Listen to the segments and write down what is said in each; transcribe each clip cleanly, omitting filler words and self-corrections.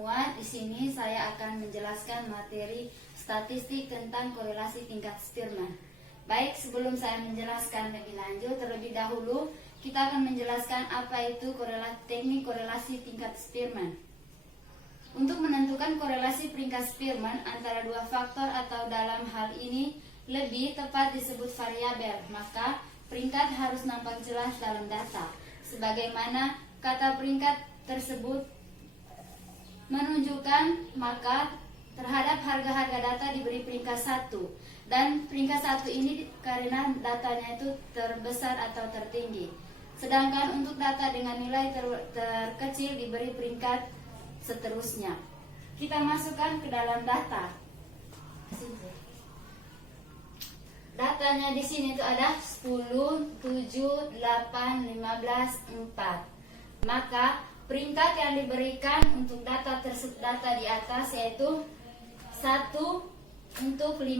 semua, di sini saya akan menjelaskan materi statistik tentang korelasi tingkat Spearman. Baik, sebelum saya menjelaskan lebih lanjut, terlebih dahulu kita akan menjelaskan apa itu teknik korelasi tingkat Spearman. Untuk menentukan korelasi peringkat Spearman antara dua faktor atau dalam hal ini lebih tepat disebut variabel, maka peringkat harus nampak jelas dalam data. Sebagaimana kata peringkat tersebut menunjukkan, maka terhadap harga-harga data diberi peringkat 1, dan peringkat 1 ini karena datanya itu terbesar atau tertinggi. Sedangkan untuk data dengan nilai terkecil diberi peringkat seterusnya. Kita masukkan ke dalam data. Datanya di sini itu ada 10, 7, 8, 15, 4. Maka peringkat yang diberikan untuk data di atas yaitu 1 untuk 15, 2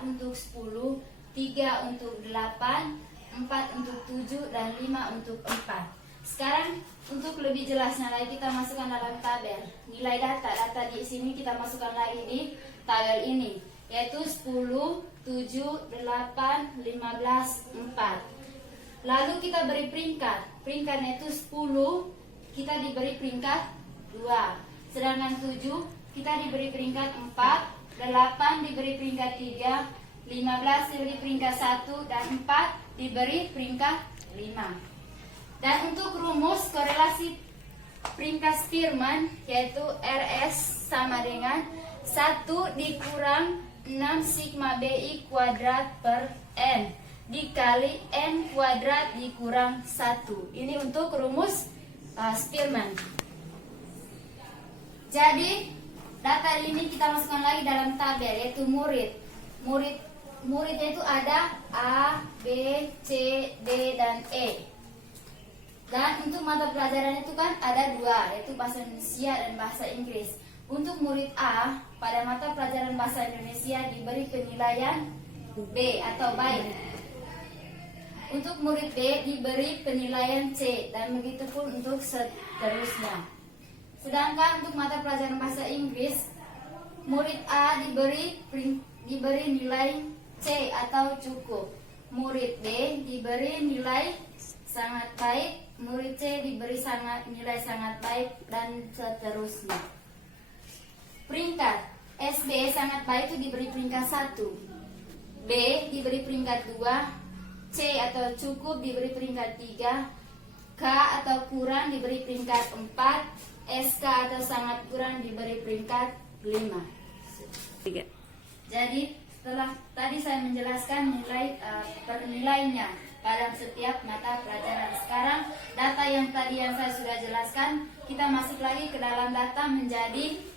untuk 10, 3 untuk 8, 4 untuk 7, dan 5 untuk 4. Sekarang untuk lebih jelasnya lagi kita masukkan dalam tabel nilai data di sini, kita masukkan lagi di tabel ini yaitu 10, 7, 8, 15, 4. Lalu kita beri peringkatnya itu 10, kita diberi peringkat 2. Sedangkan 7, kita diberi peringkat 4, 8 diberi peringkat 3, 15 diberi peringkat 1, dan 4 diberi peringkat 5. Dan untuk rumus korelasi peringkat Spearman yaitu RS sama dengan 1 dikurang 6 sigma BI kuadrat per N dikali N kuadrat dikurang 1. Ini untuk rumus Spearman. Jadi data ini kita masukkan lagi dalam tabel yaitu muridnya itu ada A, B, C, D, dan E. Dan untuk mata pelajaran itu kan ada 2 yaitu bahasa Indonesia dan bahasa Inggris. Untuk murid A pada mata pelajaran bahasa Indonesia diberi penilaian B atau baik. Untuk murid B diberi penilaian C, dan begitu pun untuk seterusnya. Sedangkan untuk mata pelajaran bahasa Inggris, murid A diberi nilai C atau cukup. Murid B diberi nilai sangat baik, murid C diberi nilai sangat baik, dan seterusnya. Peringkat SB sangat baik itu diberi peringkat 1, B diberi peringkat 2, C atau cukup diberi peringkat 3, K atau kurang diberi peringkat 4, SK atau sangat kurang diberi peringkat 5. Jadi setelah tadi saya menjelaskan nilainya pada setiap mata pelajaran. Sekarang data yang tadi yang saya sudah jelaskan, kita masuk lagi ke dalam data menjadi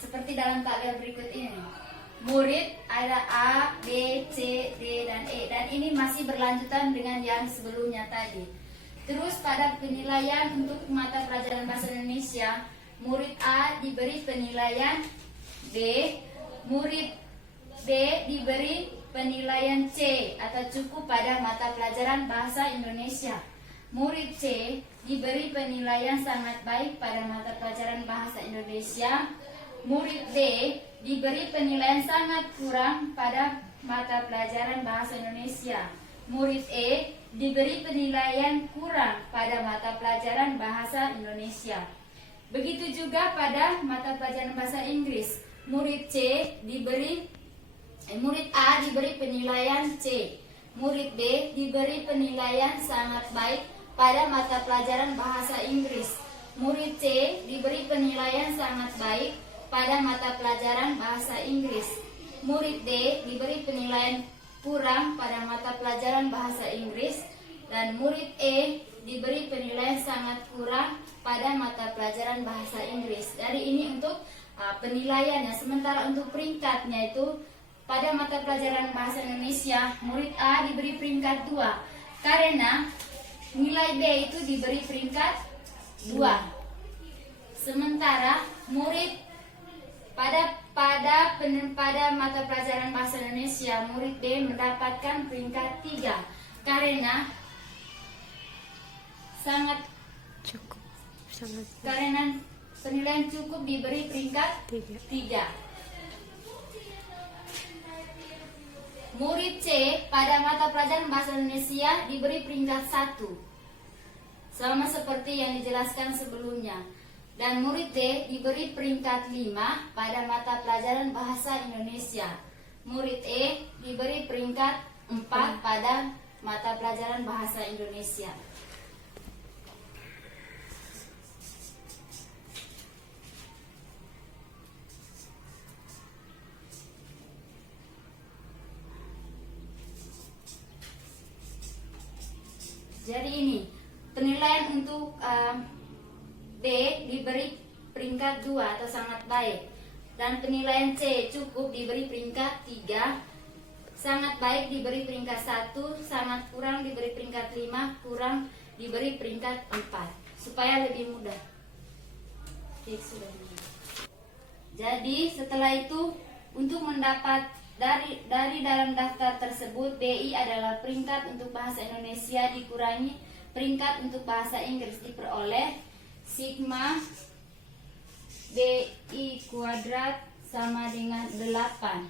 seperti dalam tabel berikut ini. Murid ada A, B, C, D, dan E, dan ini masih berlanjutan dengan yang sebelumnya tadi. Terus pada penilaian untuk mata pelajaran bahasa Indonesia, murid A diberi penilaian B, murid B diberi penilaian C atau cukup pada mata pelajaran bahasa Indonesia. Murid C diberi penilaian sangat baik pada mata pelajaran bahasa Indonesia. Murid B diberi penilaian sangat kurang pada mata pelajaran bahasa Indonesia. Murid E diberi penilaian kurang pada mata pelajaran bahasa Indonesia. Begitu juga pada mata pelajaran bahasa Inggris. Murid A diberi penilaian C. Murid B diberi penilaian sangat baik pada mata pelajaran bahasa Inggris. Murid C diberi penilaian sangat baik pada mata pelajaran bahasa Inggris. Murid D diberi penilaian kurang pada mata pelajaran bahasa Inggris, dan murid E diberi penilaian sangat kurang pada mata pelajaran bahasa Inggris. Dari ini untuk penilaiannya. Sementara untuk peringkatnya itu pada mata pelajaran bahasa Indonesia, murid A diberi peringkat 2 karena nilai B itu diberi peringkat 2. Sementara murid pada mata pelajaran bahasa Indonesia, murid B mendapatkan peringkat 3 karena sangat penilaian cukup diberi peringkat 3. Murid C pada mata pelajaran Bahasa Indonesia diberi peringkat 1, sama seperti yang dijelaskan sebelumnya. Dan murid D diberi peringkat 5 pada mata pelajaran Bahasa Indonesia. Murid E diberi peringkat 4 pada mata pelajaran Bahasa Indonesia. Jadi ini penilaian untuk D diberi peringkat 2 atau sangat baik, dan penilaian C cukup diberi peringkat 3, sangat baik diberi peringkat 1, sangat kurang diberi peringkat 5, kurang diberi peringkat 4, supaya lebih mudah. Oke, sudah. Jadi setelah itu, untuk mendapat dari dalam daftar tersebut, BI adalah peringkat untuk bahasa Indonesia dikurangi peringkat untuk bahasa Inggris, diperoleh sigma BI kuadrat sama dengan 8.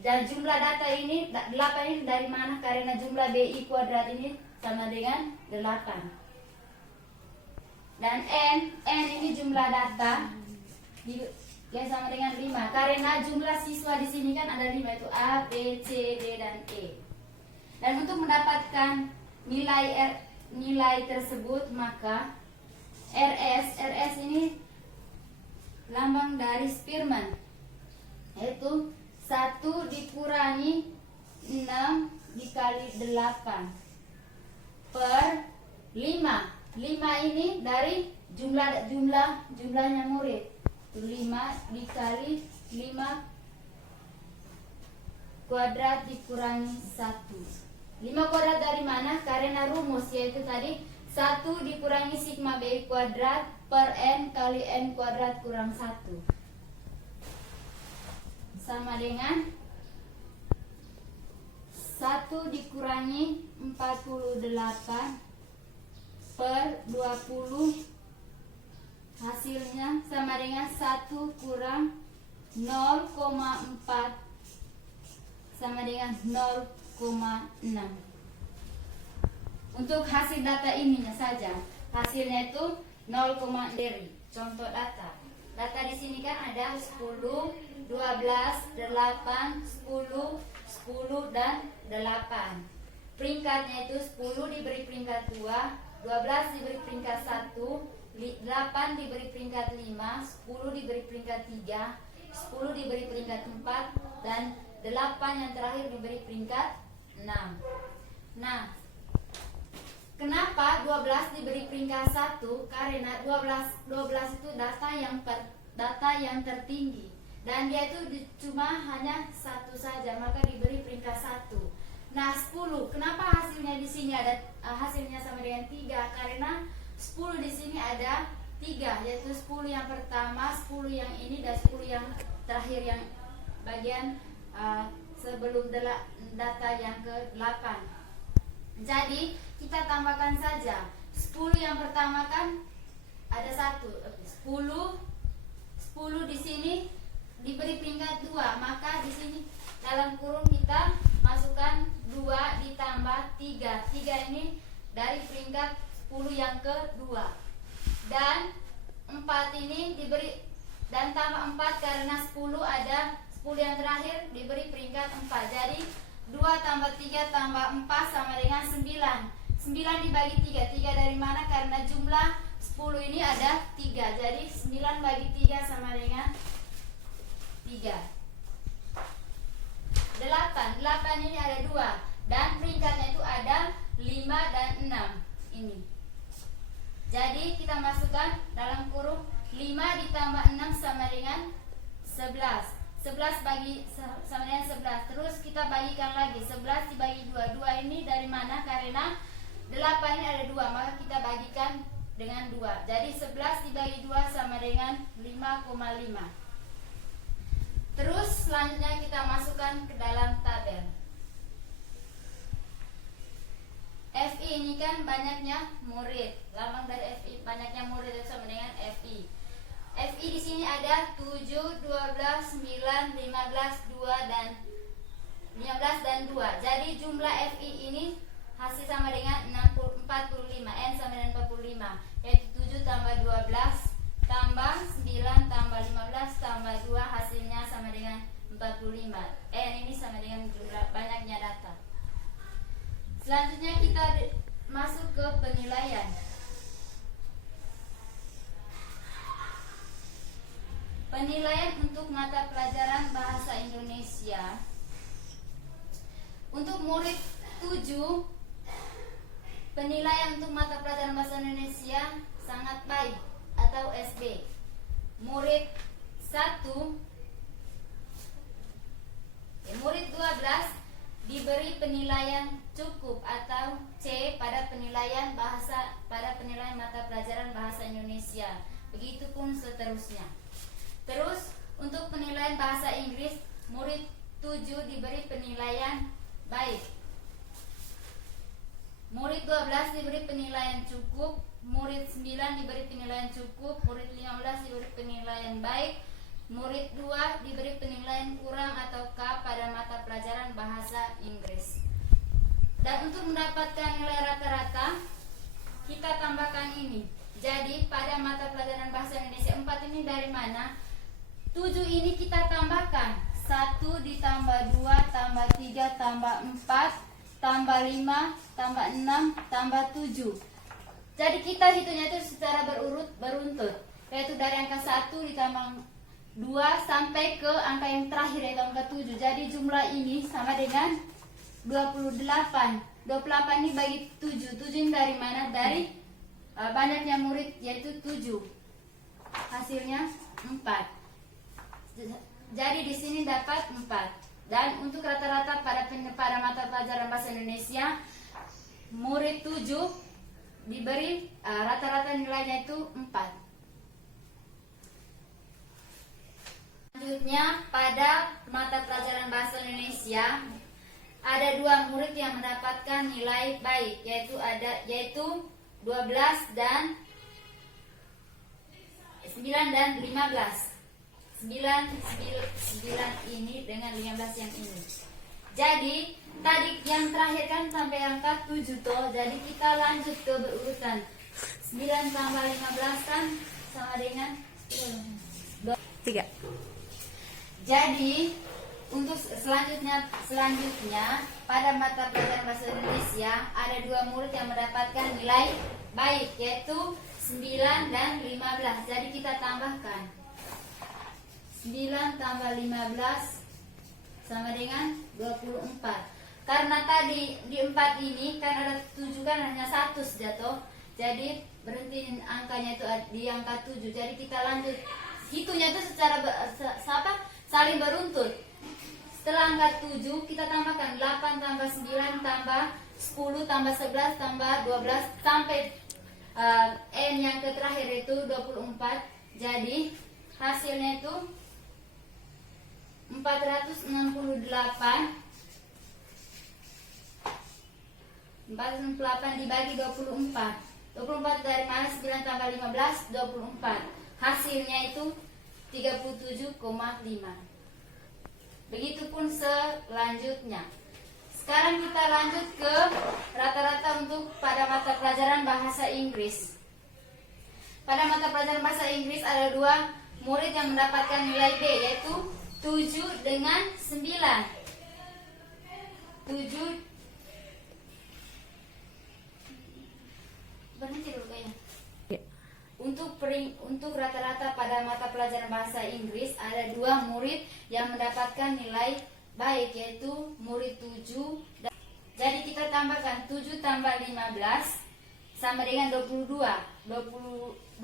Dan jumlah data ini 8 ini dari mana? Karena jumlah BI kuadrat ini sama dengan 8. Dan N ini jumlah data yang sama dengan 5, karena jumlah siswa di sini kan ada 5, itu A, B, C, D, dan E. Dan untuk mendapatkan nilai tersebut, maka RS ini lambang dari Spearman, yaitu 1 dikurangi 6 dikali 8 per 5. 5 ini dari jumlahnya murid. 5 dikali 5 kuadrat dikurangi 1. 5 kuadrat dari mana? Karena rumus, yaitu tadi 1 dikurangi sigma BI kuadrat per N kali N kuadrat kurang 1, sama dengan 1 dikurangi 48 per 20, hasilnya sama dengan 1 kurang 0,4 sama dengan 0,6. Untuk hasil data ininya saja, hasilnya itu 0,6 dari contoh data. Data di sini kan ada 10, 12, 8, 10, 10 dan 8. Peringkatnya itu 10 diberi peringkat 2, 12 diberi peringkat 1, 8 diberi peringkat 5, 10 diberi peringkat 3, 10 diberi peringkat 4, dan 8 yang terakhir diberi peringkat 6. Nah, kenapa 12 diberi peringkat 1? Karena 12 itu data yang tertinggi, dan dia itu cuma hanya 1 saja, maka diberi peringkat 1. Nah, 10, kenapa hasilnya di sini ada hasilnya sama dengan 3? Karena 10 di sini ada 3, yaitu 10 yang pertama, 10 yang ini, dan 10 yang terakhir yang bagian sebelum data yang ke-8. Jadi kita tambahkan saja 10 yang pertama kan ada 1, 10 di sini diberi peringkat 2, maka di sini dalam kurung kita masukkan 2 ditambah 3. 3 ini dari peringkat 10 yang kedua, dan 4 ini diberi, dan tambah 4 karena 10 ada 10 yang terakhir diberi peringkat 4. Jadi 2 tambah 3 tambah 4 sama dengan 9. 9 dibagi 3. 3 dari mana? Karena jumlah 10 ini ada 3. Jadi 9 bagi 3 sama dengan 3. 8 ini ada 2, dan peringkatnya itu ada 5 dan 6 ini. Jadi kita masukkan dalam kurung 5 ditambah 6 sama dengan 11. 11 bagi sama dengan 11. Terus kita bagikan lagi. 11 dibagi 2. 2 ini dari mana? Karena 8 ini ada 2, maka kita bagikan dengan 2. Jadi 11 dibagi 2 sama dengan 5,5. Terus selanjutnya kita masukkan ke dalam tabel. FI ini kan banyaknya murid. Lambang dari FI banyaknya murid itu sama dengan FI. ada 7, 12, 9, 15, 2 dan 15 dan 2. Jadi jumlah FI ini hasil sama dengan 45. N sama dengan 45. Yaitu 7 tambah 12 tambah 9 tambah 15 tambah 2 hasilnya sama dengan 45. N ini sama dengan jumlah banyaknya data. Selanjutnya kita masuk ke penilaian. Penilaian untuk mata pelajaran bahasa Indonesia. Untuk murid 7, penilaian untuk mata pelajaran bahasa Indonesia sangat baik atau SB. Murid 1, murid 12 diberi penilaian cukup atau C pada penilaian mata pelajaran bahasa Indonesia. Begitupun seterusnya. Terus untuk penilaian bahasa Inggris, murid 7 diberi penilaian baik. Murid 12 diberi penilaian cukup, murid 9 diberi penilaian cukup, murid 15 diberi penilaian baik, murid 2 diberi penilaian kurang atau K pada mata pelajaran bahasa Inggris. Dan untuk mendapatkan nilai rata-rata, kita tambahkan ini. Jadi pada mata pelajaran bahasa Indonesia 4 ini dari mana? 7 ini kita tambahkan 1 ditambah 2 tambah 3 tambah 4 tambah 5 tambah 6 tambah 7. Jadi kita hitungnya itu secara beruntut, yaitu dari angka 1 ditambah 2 sampai ke angka yang terakhir yaitu angka 7. Jadi jumlah ini sama dengan 28. 28 ini bagi 7. 7 ini dari mana? Dari banyaknya murid yaitu 7. Hasilnya 4. Jadi di sini dapat 4. Dan untuk rata-rata pada mata pelajaran bahasa Indonesia, murid 7 diberi rata-rata nilainya itu 4. Selanjutnya pada mata pelajaran bahasa Indonesia ada 2 murid yang mendapatkan nilai baik, yaitu 12 dan 9 dan 15. 9 ini dengan 15 yang ini. Jadi tadi yang terakhir kan sampai angka 7 toh. Jadi kita lanjut ke berurutan. 9 tambah 15 kan sama dengan 3. Jadi untuk selanjutnya pada mata pelajaran bahasa Indonesia ada 2 murid yang mendapatkan nilai baik, yaitu 9 dan 15. Jadi kita tambahkan 9 tambah 15 sama dengan 24. Karena tadi di 4 ini kan ada 7 kan hanya 1 jatuh. Jadi berhenti angkanya itu di angka 7. Jadi kita lanjut hitungnya itu secara saling beruntut. Setelah angka 7 kita tambahkan 8 tambah 9 tambah 10 tambah 11 tambah 12 sampai N yang terakhir itu 24. Jadi hasilnya itu 468 dibagi 24. 24 dari mana? 9 tambah 15 24. Hasilnya itu 37,5. Begitupun selanjutnya. Sekarang kita lanjut ke rata-rata untuk pada mata pelajaran bahasa Inggris. Pada mata pelajaran bahasa Inggris ada 2 murid yang mendapatkan nilai B, yaitu 7 dengan 9. 7 berhenti dulu kayaknya. Untuk rata-rata pada mata pelajaran bahasa Inggris ada 2 murid yang mendapatkan nilai baik, yaitu murid 7. Jadi kita tambahkan 7 tambah 15 sama dengan 22.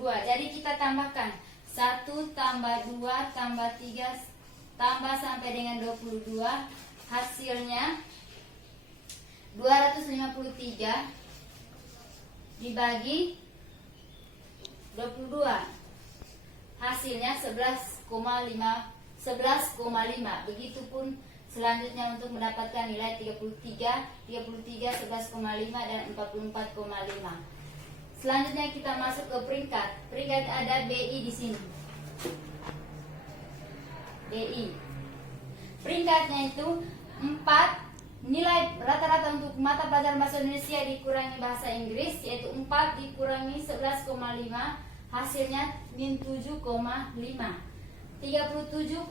Jadi kita tambahkan 1 tambah 2 tambah 3 tambah sampai dengan 22. Hasilnya 253 dibagi 22. Hasilnya 11,5. Begitupun selanjutnya untuk mendapatkan nilai 33, 11,5 dan 44,5. Selanjutnya kita masuk ke peringkat. Peringkat ada BI di sini. BI. Peringkatnya itu 4. Nilai rata-rata untuk mata pelajaran bahasa Indonesia dikurangi bahasa Inggris yaitu 4 dikurangi 11,5, hasilnya min 7,5. 37,5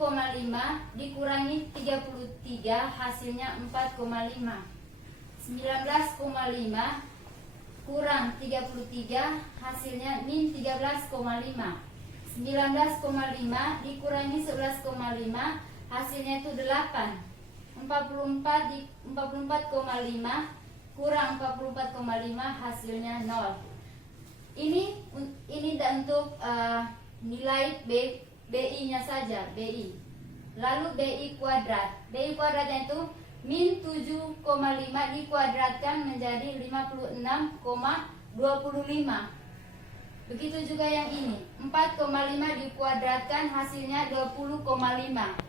dikurangi 33, hasilnya 4,5. 19,5 kurang 33, hasilnya min 13,5. 19,5 dikurangi 11,5, hasilnya itu 8. 44,5 kurang 44,5, hasilnya 0. Ini untuk nilai BI-nya saja, BI. Lalu BI kuadrat. BI kuadratnya itu min 7,5 dikuadratkan menjadi 56,25. Begitu juga yang ini, 4,5 dikuadratkan hasilnya 20,5.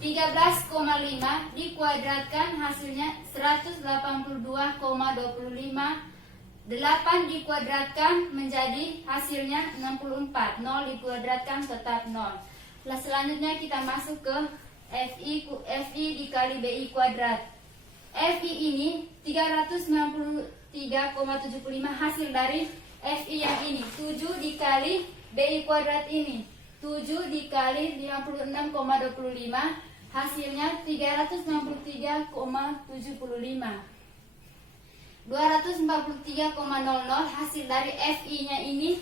13,5 dikuadratkan hasilnya 182,25. 8 dikuadratkan menjadi hasilnya 64. 0 dikuadratkan tetap 0. Selanjutnya kita masuk ke FI dikali BI kuadrat. FI ini 393,75, hasil dari FI yang ini. 7 dikali BI kuadrat ini, 7 dikali 56,25, hasilnya 363,75. 243,00, hasil dari FI-nya ini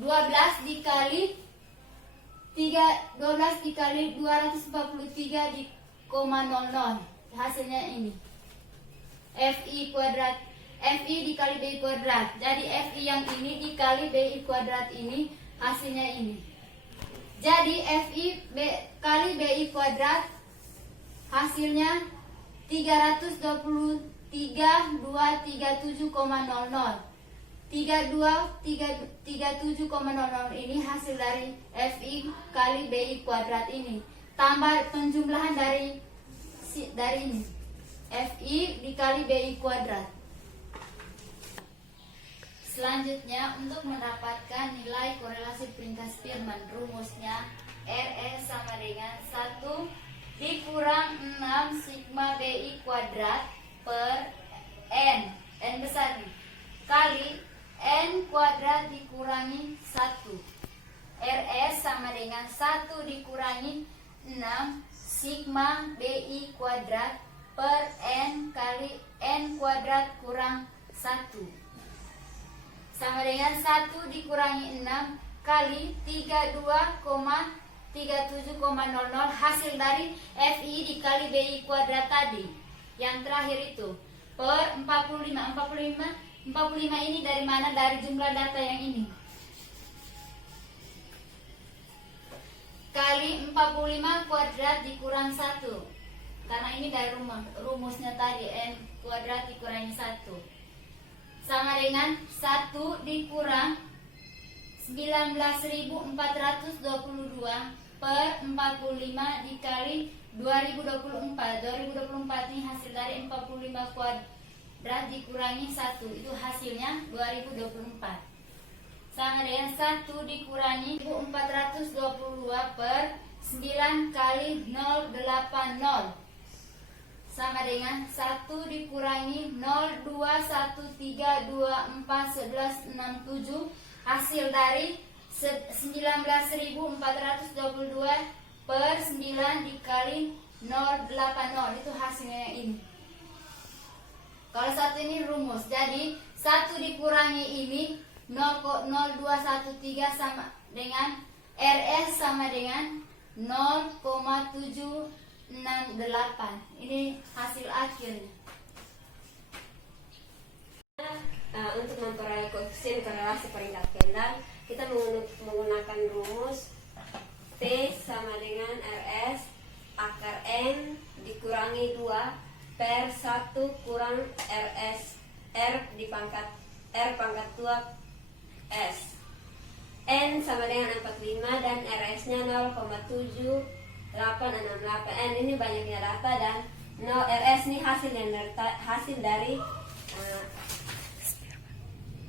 12 dikali 243,00, hasilnya ini FI kuadrat. FI dikali BI kuadrat. Jadi FI yang ini dikali BI kuadrat ini, hasilnya ini. Jadi FI kali BI kuadrat hasilnya 323,237,00. 32337,00 ini hasil dari FI kali BI kuadrat ini. Tambah penjumlahan dari ini. FI dikali BI kuadrat. Selanjutnya, untuk mendapatkan nilai korelasi peringkat Spearman, rumusnya RS sama dengan 1 dikurang 6 sigma BI kuadrat per N besar nih, kali N kuadrat dikurangi 1. RS sama dengan 1 dikurangi 6 sigma BI kuadrat per N kali N kuadrat kurang 1. Sama dengan 1 dikurangi 6 kali 32,37,00, hasil dari FI dikali BI kuadrat tadi. Yang terakhir itu per 45. 45 ini dari mana? Dari jumlah data yang ini. Kali 45 kuadrat dikurang 1. Karena ini dari rumusnya tadi, N kuadrat dikurangi 1. Sama dengan 1 dikurang 19.422 per 45 dikali 2024. 2024 ini hasil dari 45 kuadrat dikurangi 1. Itu hasilnya 2024. Sama dengan 1 dikurangi 1422 per 9 kali 080. Sama dengan 1 dikurangi 021324167, hasil dari 19.422 per 9 dikali 080, itu hasilnya yang ini. Kalau satu ini rumus, jadi 1 dikurangi ini 0,0213 sama dengan RS sama dengan 0,768. Ini hasil akhirnya. Untuk memperoleh koefisien korelasi peringkat pendek, kita menggunakan rumus T sama dengan RS akar N dikurangi 2 per 1 kurang RS R di pangkat R pangkat 2 S. N sama dengan 45 dan RS-nya 0,7868. N ini banyaknya data dan RS ini hasil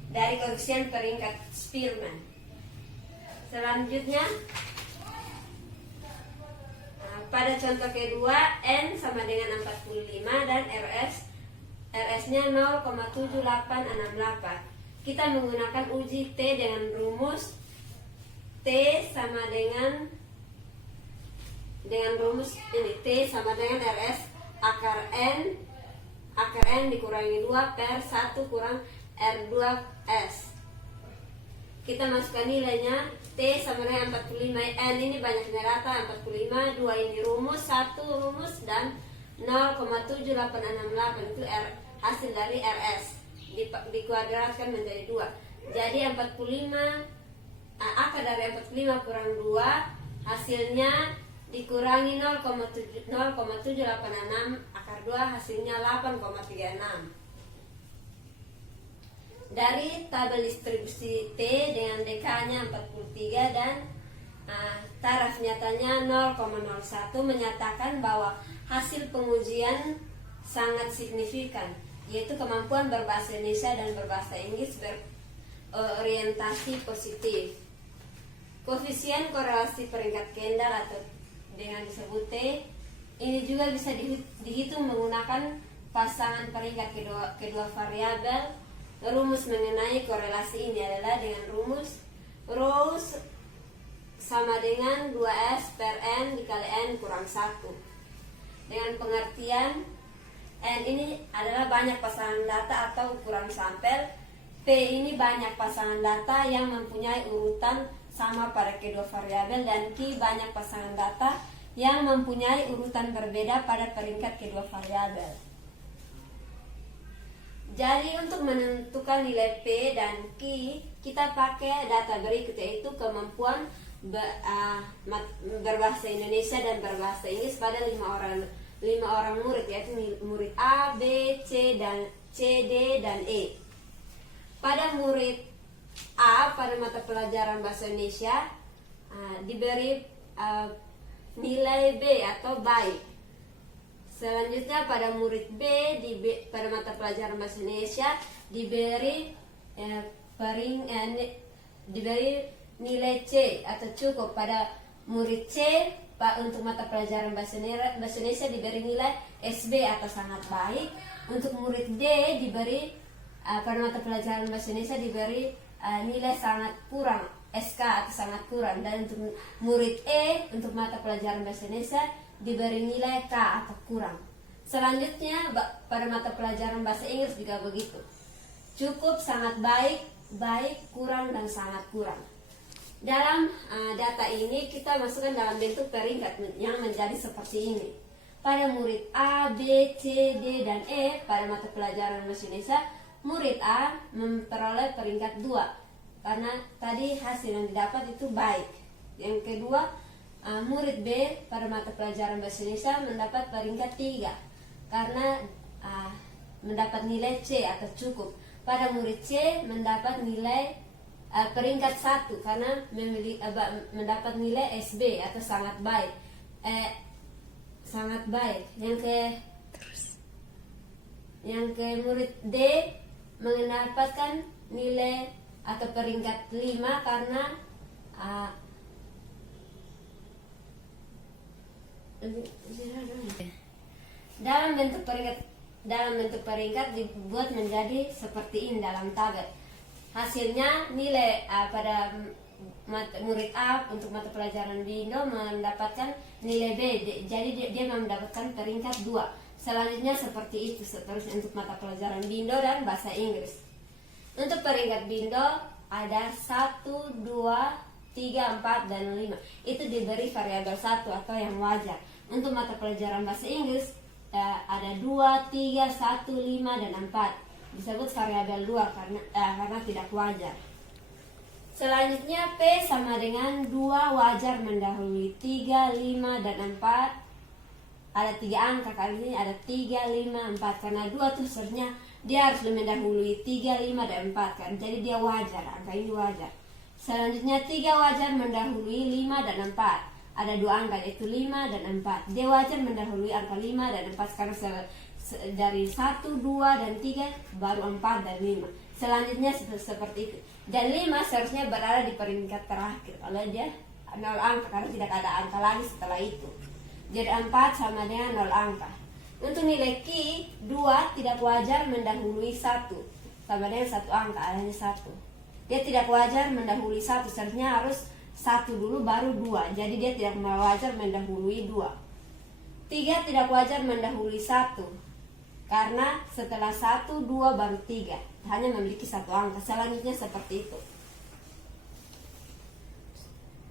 dari koefisien peringkat Spearman. Selanjutnya pada contoh kedua, N sama dengan 45 dan RS-nya 0,7868. Kita menggunakan uji T dengan rumus T sama dengan rumus ini, T sama dengan RS akar N dikurangi 2 per 1 kurang R2S. Kita masukkan nilainya. T sama dengan 45, N ini banyaknya data 45, 2 ini rumus, 1 rumus, dan 0,7868 itu hasil dari RS dikuadratkan menjadi 2. Jadi 45 akar dari 45 kurang 2 hasilnya dikurangi 0,786 akar 2 hasilnya 8,36. Dari tabel distribusi T dengan DK-nya 43 dan taraf nyatanya 0,01 menyatakan bahwa hasil pengujian sangat signifikan, yaitu kemampuan berbahasa Indonesia dan berbahasa Inggris berorientasi positif. Koefisien korelasi peringkat Kendall atau dengan disebut T ini juga bisa dihitung menggunakan pasangan peringkat kedua variabel. Rumus mengenai korelasi ini adalah dengan rumus rho sama dengan 2S per N dikali N kurang 1. Dengan pengertian N ini adalah banyak pasangan data atau ukuran sampel, P ini banyak pasangan data yang mempunyai urutan sama pada kedua variabel, dan Q banyak pasangan data yang mempunyai urutan berbeda pada peringkat kedua variabel. Jadi untuk menentukan nilai P dan Q, kita pakai data berikut, yaitu kemampuan berbahasa Indonesia dan berbahasa Inggris pada 5 orang murid, yaitu murid A, B, C, D, dan E. Pada murid A pada mata pelajaran bahasa Indonesia diberi nilai B atau baik. Selanjutnya pada murid B pada mata pelajaran bahasa Indonesia diberi nilai C atau cukup. Pada murid C untuk mata pelajaran bahasa Indonesia diberi nilai SB atau sangat baik. Untuk murid D diberi pada mata pelajaran bahasa Indonesia diberi nilai sangat kurang, SK atau sangat kurang. Dan untuk murid E untuk mata pelajaran bahasa Indonesia diberi nilai K atau kurang. Selanjutnya pada mata pelajaran bahasa Inggris juga begitu. Cukup, sangat baik, baik, kurang, dan sangat kurang. Dalam data ini kita masukkan dalam bentuk peringkat yang menjadi seperti ini. Pada murid A, B, C, D, dan E pada mata pelajaran bahasa Indonesia, murid A memperoleh peringkat 2 karena tadi hasil yang didapat itu baik. Yang kedua, murid B pada mata pelajaran bahasa Indonesia mendapat peringkat 3 karena mendapat nilai C atau cukup. Pada murid C mendapat nilai peringkat 1 karena mendapat nilai SB atau sangat baik. Sangat baik. Yang ke murid D mendapatkan nilai atau peringkat 5 karena dalam bentuk peringkat dibuat menjadi seperti ini dalam tabel. Hasilnya nilai pada murid A untuk mata pelajaran Bindo mendapatkan nilai B, jadi dia mendapatkan peringkat 2. Selanjutnya seperti itu seterusnya untuk mata pelajaran Bindo dan bahasa Inggris. Untuk peringkat Bindo ada 1, 2, 3, 4, dan 5. Itu diberi variabel 1 atau yang wajar. Untuk mata pelajaran bahasa Inggris ada 2, 3, 1, 5, dan 4. Disebut variabel 2 karena tidak wajar. Selanjutnya P sama dengan 2 wajar mendahului 3, 5, dan 4. Ada 3 angka, kali ini ada 3, 5, 4. Karena 2 tuh sebenarnya dia harus mendahului 3, 5, dan 4 kan. Jadi dia wajar, angka ini wajar. Selanjutnya 3 wajar mendahului 5 dan 4. Ada 2 angka yaitu 5 dan 4. Dia wajar mendahului angka 5 dan 4 karena dari 1, 2, dan 3 baru 4 dan 5. Selanjutnya seperti itu. Dan 5 seharusnya berada di peringkat terakhir. Kalau dia 0 angka karena tidak ada angka lagi setelah itu. jadi 4 sama dengan 0 angka. Untuk nilai Q, 2 tidak wajar mendahului 1 sama dengan 1 angka, adanya 1. Dia tidak wajar mendahului 1, seharusnya harus 1 dulu baru 2. Jadi dia tidak wajar mendahului 2. 3 tidak wajar mendahului 1, karena setelah 1, 2 baru 3. Hanya memiliki 1 angka. Selanjutnya seperti itu.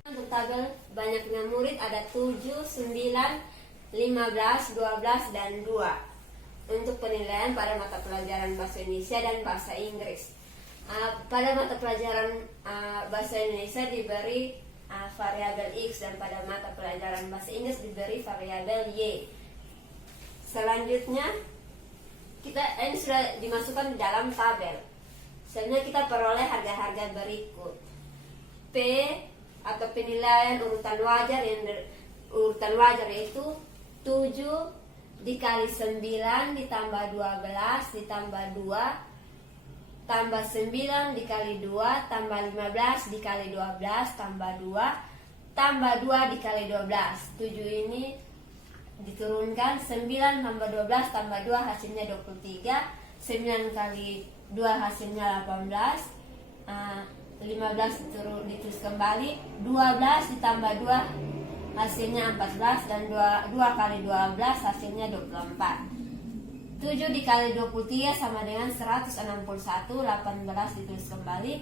Untuk tabel banyaknya murid ada 7, 9, 15, 12, dan 2 untuk penilaian pada mata pelajaran Bahasa Indonesia dan Bahasa Inggris. Pada mata pelajaran Bahasa Indonesia diberi variabel X, dan pada mata pelajaran Bahasa Inggris diberi variabel Y. Selanjutnya ini sudah dimasukkan di dalam tabel. Selanjutnya kita peroleh harga-harga berikut. P atau penilaian urutan wajar, urutan wajar yaitu 7 dikali 9 ditambah 12 ditambah 2 tambah 9 dikali 2 tambah 15 dikali 12 tambah 2 tambah 2 dikali 12. 7 ini diturunkan, 9 tambah 12 tambah 2 hasilnya 23. 9 kali 2 hasilnya 18. 15 ditulis kembali. 12 ditambah 2 hasilnya 14, dan 2 kali 12 hasilnya 24. 7 dikali 23 sama dengan 161. 18 ditulis kembali.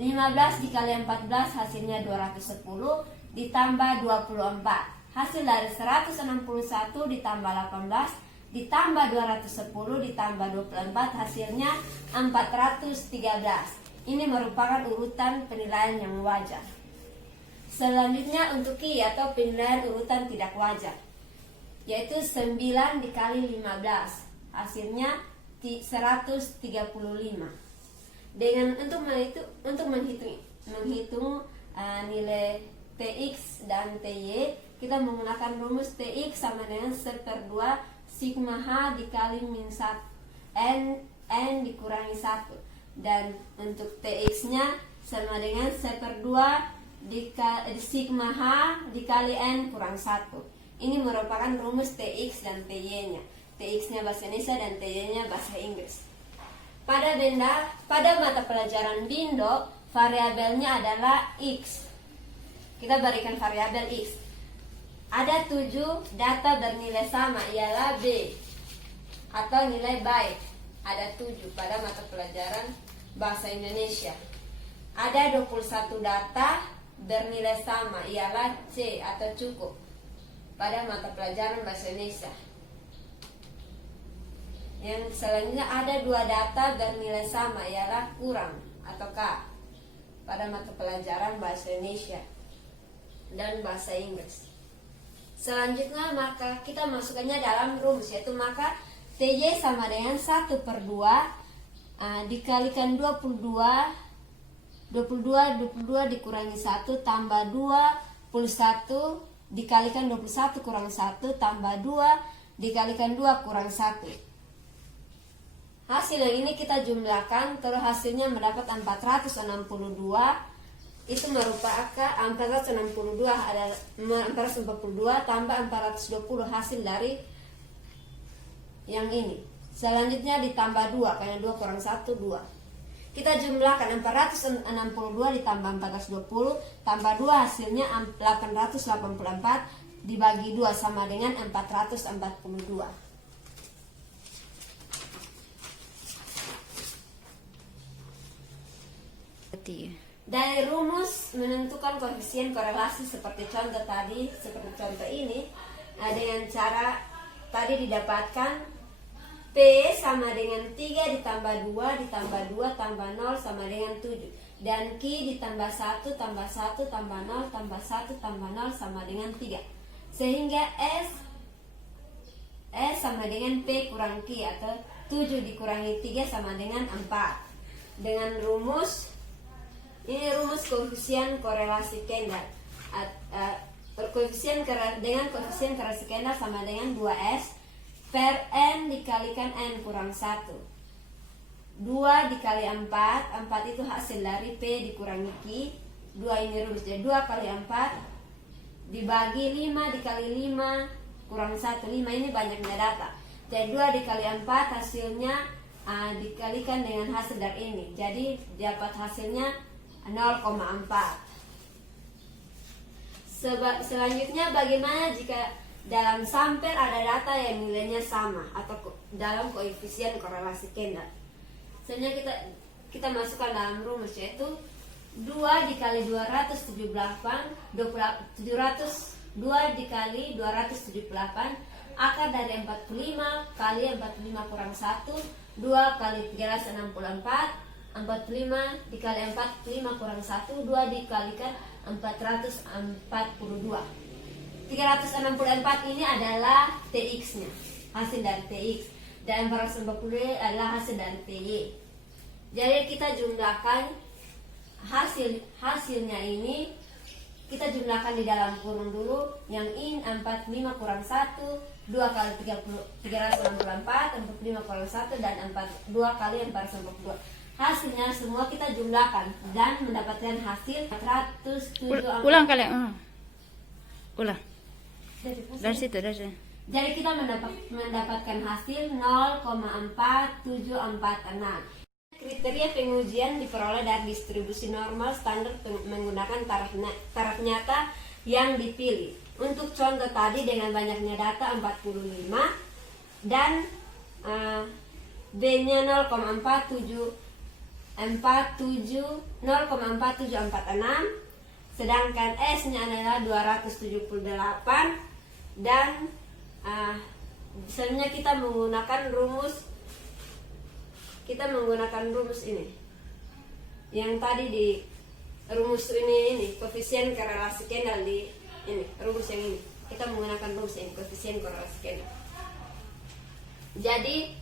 15 dikali 14 hasilnya 210 ditambah 24. Hasil dari 161 ditambah 18 ditambah 210 ditambah 24 hasilnya 413. Ini merupakan urutan penilaian yang wajar. Selanjutnya untuk Q atau penilaian urutan tidak wajar, yaitu 9 dikali 15 hasilnya 135. Dengan untuk menghitung nilai Tx dan Ty, kita menggunakan rumus Tx sama dengan 1/2 sigma H dikali min 1 n dikurangi 1, dan untuk Tx nya sama dengan 1/2 sigma H dikali N kurang 1. Ini merupakan rumus Tx dan Ty nya. Tx nya bahasa Indonesia dan Ty nya bahasa Inggris. Pada mata pelajaran Bindo, variabelnya adalah X. Kita berikan variabel X. Ada 7 data bernilai sama, ialah B atau nilai baik. Ada 7 pada mata pelajaran Bahasa Indonesia. Ada 21 data bernilai sama, ialah C atau cukup pada mata pelajaran Bahasa Indonesia. Yang selanjutnya ada 2 data bernilai sama, ialah kurang atau K pada mata pelajaran Bahasa Indonesia dan Bahasa Inggris. Selanjutnya maka kita masukkannya dalam rumus, yaitu maka TY sama dengan 1/2 dikalikan 22 dikurangi 1 tambah 21 dikalikan 21 kurang 1 tambah 2 dikalikan 2 kurang 1. Hasil yang ini kita jumlahkan, terus hasilnya mendapat 462. Itu merupakan 462 adalah 442 tambah 420 hasil dari yang ini. Selanjutnya ditambah 2, karena 2 kurang 1 2. Kita jumlahkan 462 ditambah 420 tambah 2 hasilnya 884 dibagi 2 sama dengan 442. Dari rumus menentukan koefisien korelasi seperti contoh tadi, seperti contoh ini, dengan cara tadi didapatkan P sama dengan 3 ditambah 2 ditambah 2 tambah 0 sama dengan 7, dan Q ditambah 1 tambah 1 tambah 0 tambah 1 tambah 0 sama dengan 3, sehingga S sama dengan P kurang Q atau 7 dikurangi 3 sama dengan 4. Dengan rumus ini, rumus koefisien korelasi kendar. Dengan koefisien korelasi kendar sama dengan 2S per N dikalikan N kurang 1. 2 dikali 4 itu hasil dari P dikurangi Q. 2 ini rumus, jadi 2 kali 4 dibagi 5 dikali 5 kurang 1, 5 ini banyaknya data. Jadi 2 dikali 4 hasilnya dikalikan dengan hasil dari ini. Jadi dapat hasilnya 0,4. Selanjutnya bagaimana jika dalam sampel ada data yang nilainya sama atau dalam koefisien korelasi Kendall. Selanjutnya kita masukkan dalam rumus, yaitu 2 dikali 278 2 dikali 278 akar dari 45 kali 45 kurang 1 2 kali 364 45 dikali 45 kurang 1 2 dikalikan 442. 364 ini adalah TX nya, hasil dari TX, dan 440 adalah hasil dari TY. Jadi kita jumlahkan hasilnya ini, kita jumlahkan di dalam kurung dulu. Yang in 45 kurang 1 2 kali 364 45 kurang 1 dan 2 kali 442. Hasilnya semua kita jumlahkan dan mendapatkan hasil 407. Ulang kali. Ulang. Dari situ. Jadi kita mendapatkan hasil 0,4746. Kriteria pengujian diperoleh dari distribusi normal standar menggunakan taraf nyata yang dipilih. Untuk contoh tadi dengan banyaknya data 45 dan B-nya 0,4746, sedangkan S-nya adalah 278. Dan misalnya kita menggunakan rumus ini, yang tadi di rumus ini koefisien korelasi Kendall di ini rumus yang ini, kita menggunakan rumus ini koefisien korelasi Kendall. Jadi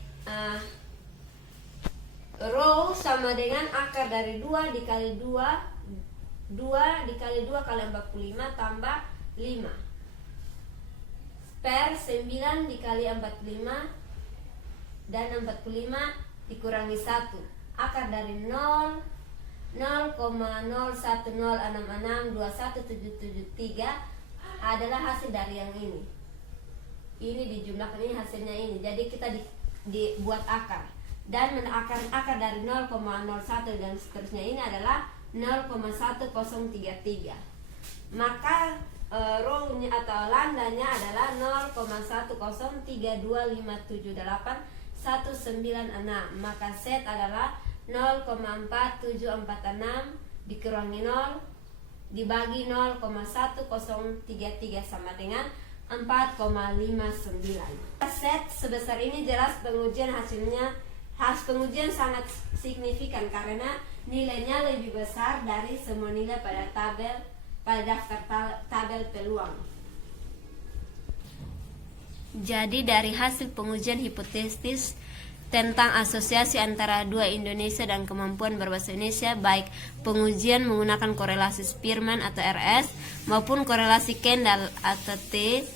rho sama dengan akar dari 2 dikali 2 dikali 2 kali 45 tambah 5 per 9 dikali 45 dan 45 dikurangi 1. Akar dari 0,0106662173 adalah hasil dari yang ini. Ini dijumlahkan, ini hasilnya ini. Jadi kita dibuat akar. Dan akar dari 0,01 dan seterusnya ini adalah 0,1033. Maka rho-nya atau lambda-nya adalah 0,1032578196. Maka set adalah 0,4746 dikurangi 0 dibagi 0,1033 sama dengan 4,59. Set sebesar ini jelas pengujian pengujian sangat signifikan karena nilainya lebih besar dari semua nilai pada daftar tabel peluang. Jadi dari hasil pengujian hipotesis tentang asosiasi antara dua Indonesia dan kemampuan berbahasa Indonesia, baik pengujian menggunakan korelasi Spearman atau RS maupun korelasi Kendall atau T,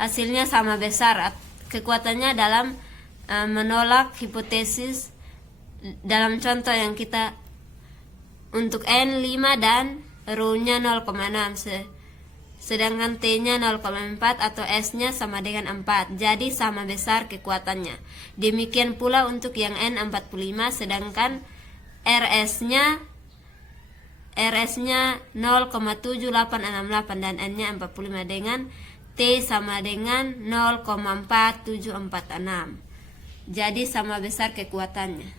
hasilnya sama besar. Kekuatannya dalam menolak hipotesis dalam contoh yang kita untuk N 5 dan rho-nya 0,6, sedangkan T-nya 0,4 atau S-nya sama dengan 4. Jadi sama besar kekuatannya. Demikian pula untuk yang N45, sedangkan RS-nya 0,7868 dan N-nya 45 dengan T sama dengan 0,4746. Jadi sama besar kekuatannya.